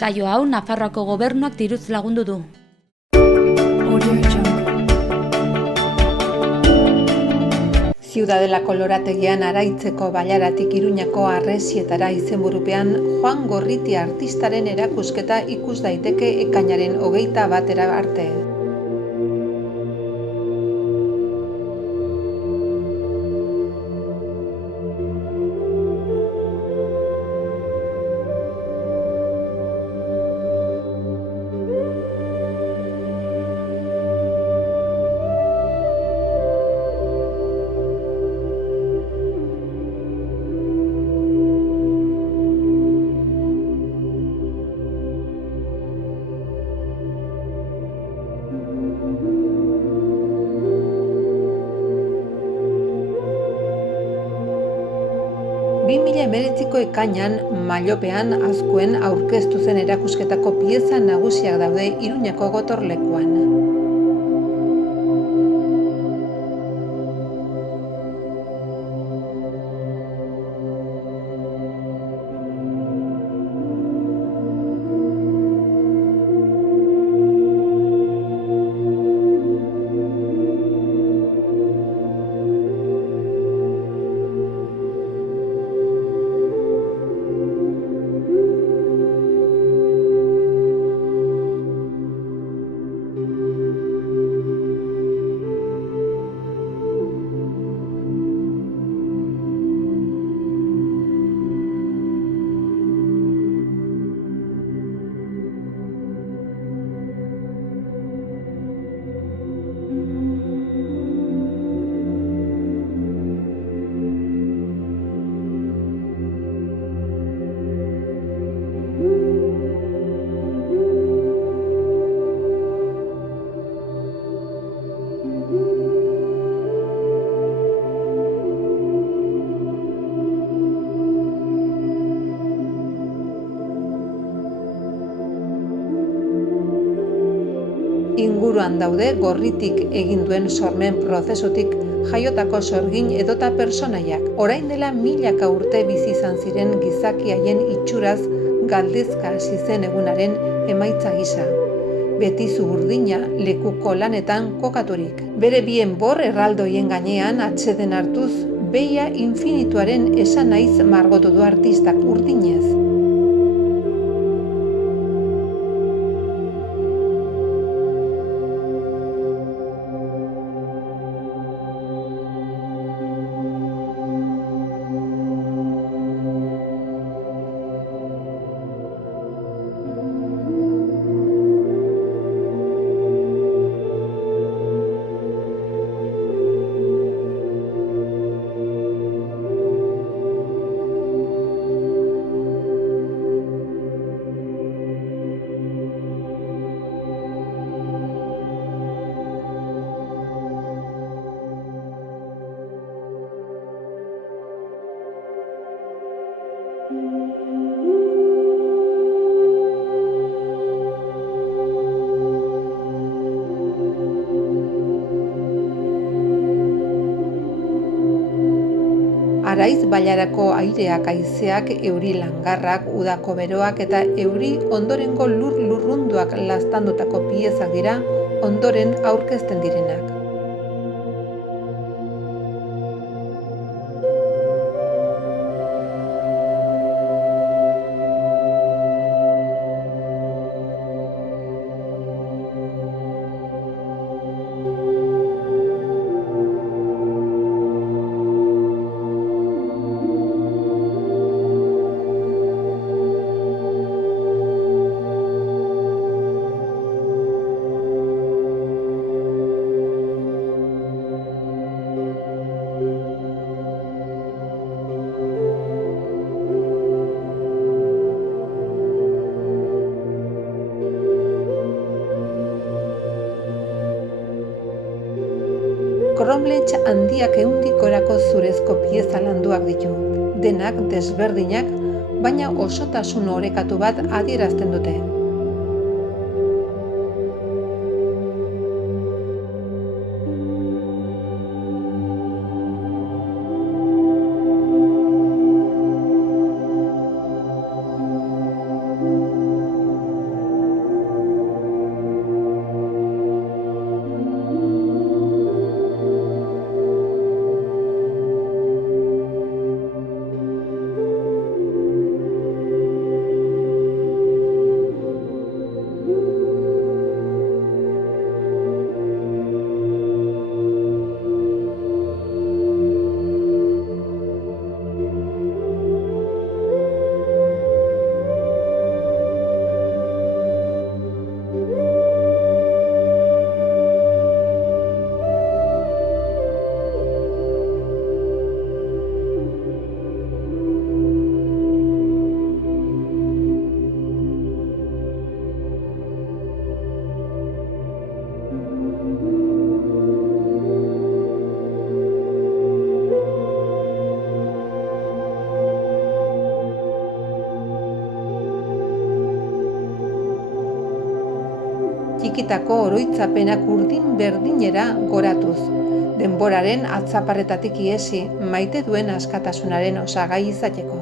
Saio hau Nafarroako gobernuak diruz lagundu du. Ziudadelako lorategian Araitzeko bailaratik Iruñako Harresietara izenburupean Juan Gorriti artistaren erakusketa ikus daiteke ekainaren 21 arte. Ko ekainan Mailopean Azkuen aurkeztu zen erakusketako pieza nagusiak daude Iruñako gotorlekuan. Inguruan daude Gorritik egin duen sormen prozesutik jaiotako sorgin edota pertsonaiak. Orain dela milaka urte bizi izan ziren gizaki haien itxuraz galdezka hasi zen egunaren emaitza gisa. Beti zuburdina lekuko lanetan kokaturik. Bere bien bor erraldoien gainean atseden hartuz, behia infinituaren esanaiz margotu du artistak urdinez. Araiz bailarako aireak, haizeak, euri langarrak, udako beroak eta euri ondorengo lurrunduak laztandutako piezak dira ondoren aurkezten direnak. Kromlech handiak 100 gorako zurezko pieza landuak ditu. Denak desberdinak, baina osotasun orekatu bat adierazten dute. txikitako oroitzapenak urdin berdinera goratuz. Denboraren atzaparretatik ihesi, maite duen askatasunaren osagai izateko.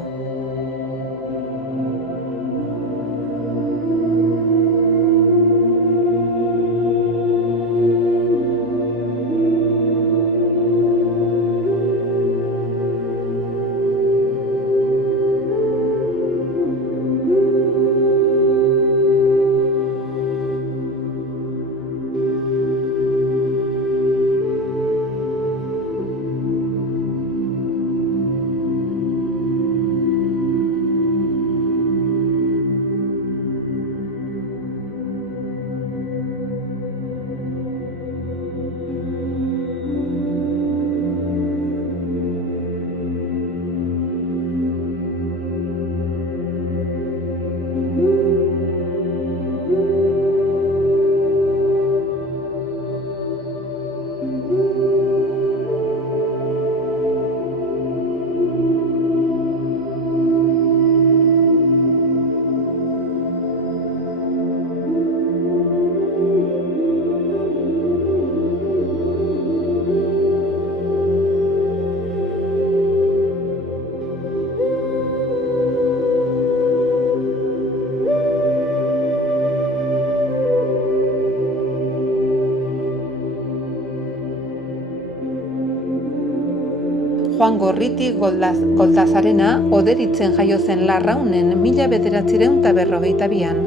Juan Gorriti Goldazarena Oderitzen jaio zen Larraunen 1952an.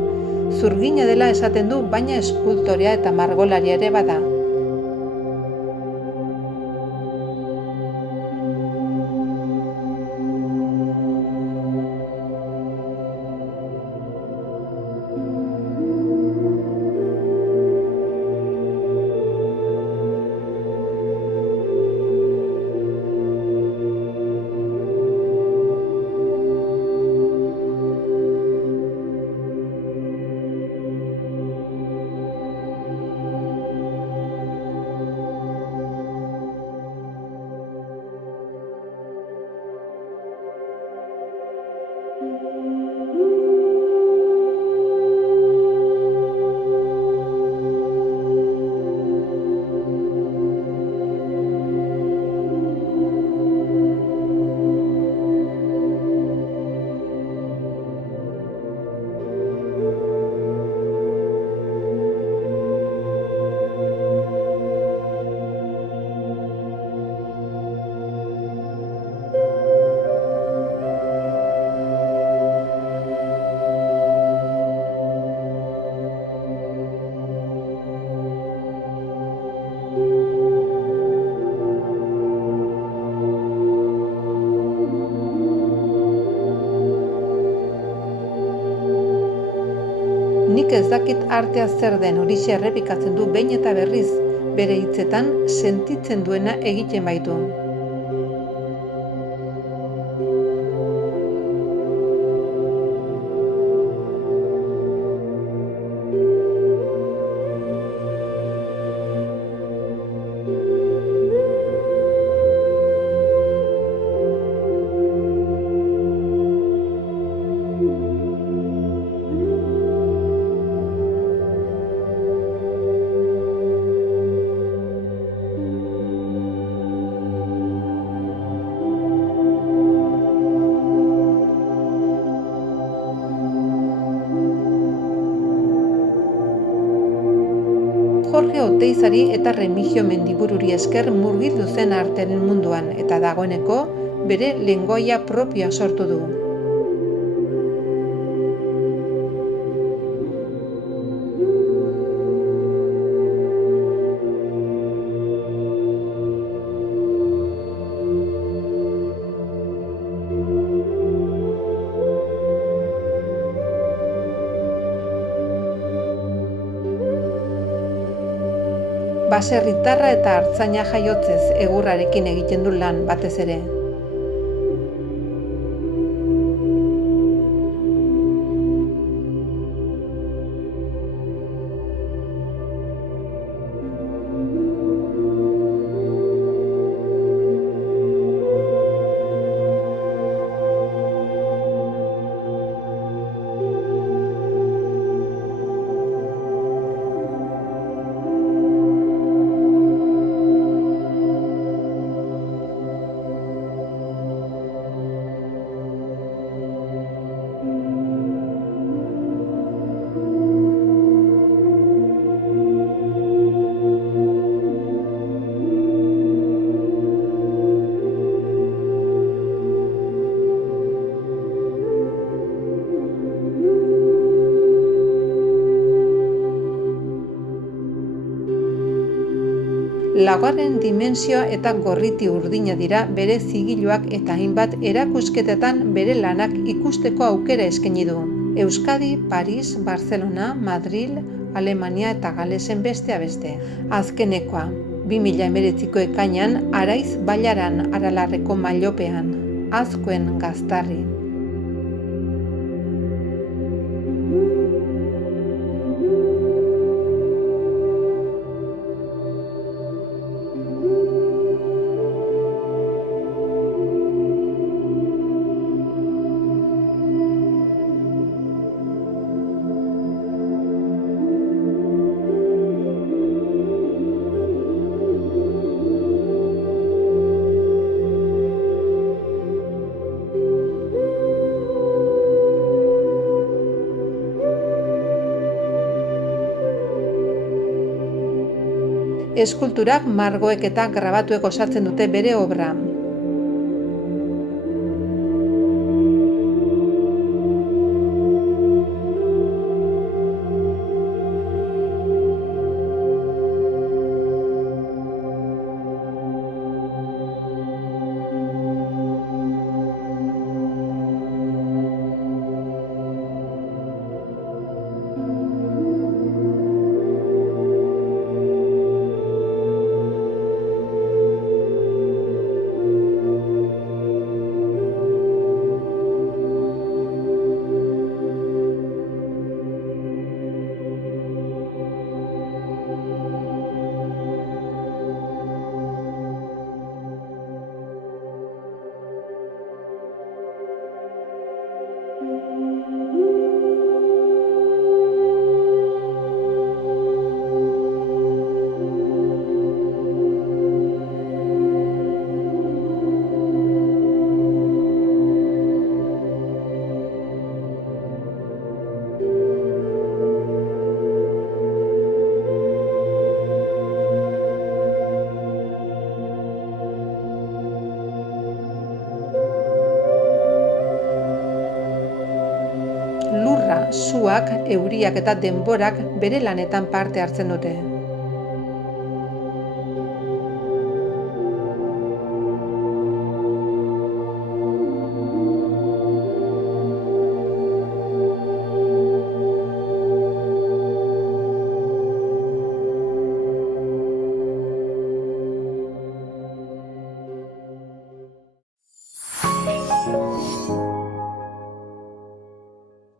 Zurgina dela esaten du, baina eskultorea eta margolaria ere bada. Nik ez dakit artea zer den, horixe errepikatzen du behin eta berriz, bere hitzetan sentitzen duena egiten baitu. Jorge Oteizari eta Remigio Mendibururi esker murgildu zen artearen munduan eta dagoeneko bere lengoaia propioa sortu du. Baserritarra eta artzaina jaiotzez egurrarekin egiten du lan batez ere. Laugarren dimentsioa eta gorriti urdina dira bere zigiluak eta hainbat erakusketetan bere lanak ikusteko aukera eskaini du. Euskadi, Paris, Barcelona, Madrid, Alemania eta Galesen besteak beste. Azkenekoa, 2019ko ekainean Araiz Bailaran Aralarreko Mailopean, Azkuen Gaztarri. Eskulturak, margoek eta grabatuek osatzen dute bere obra. Lurra, suak, euriak eta denborak bere lanetan parte hartzen dute.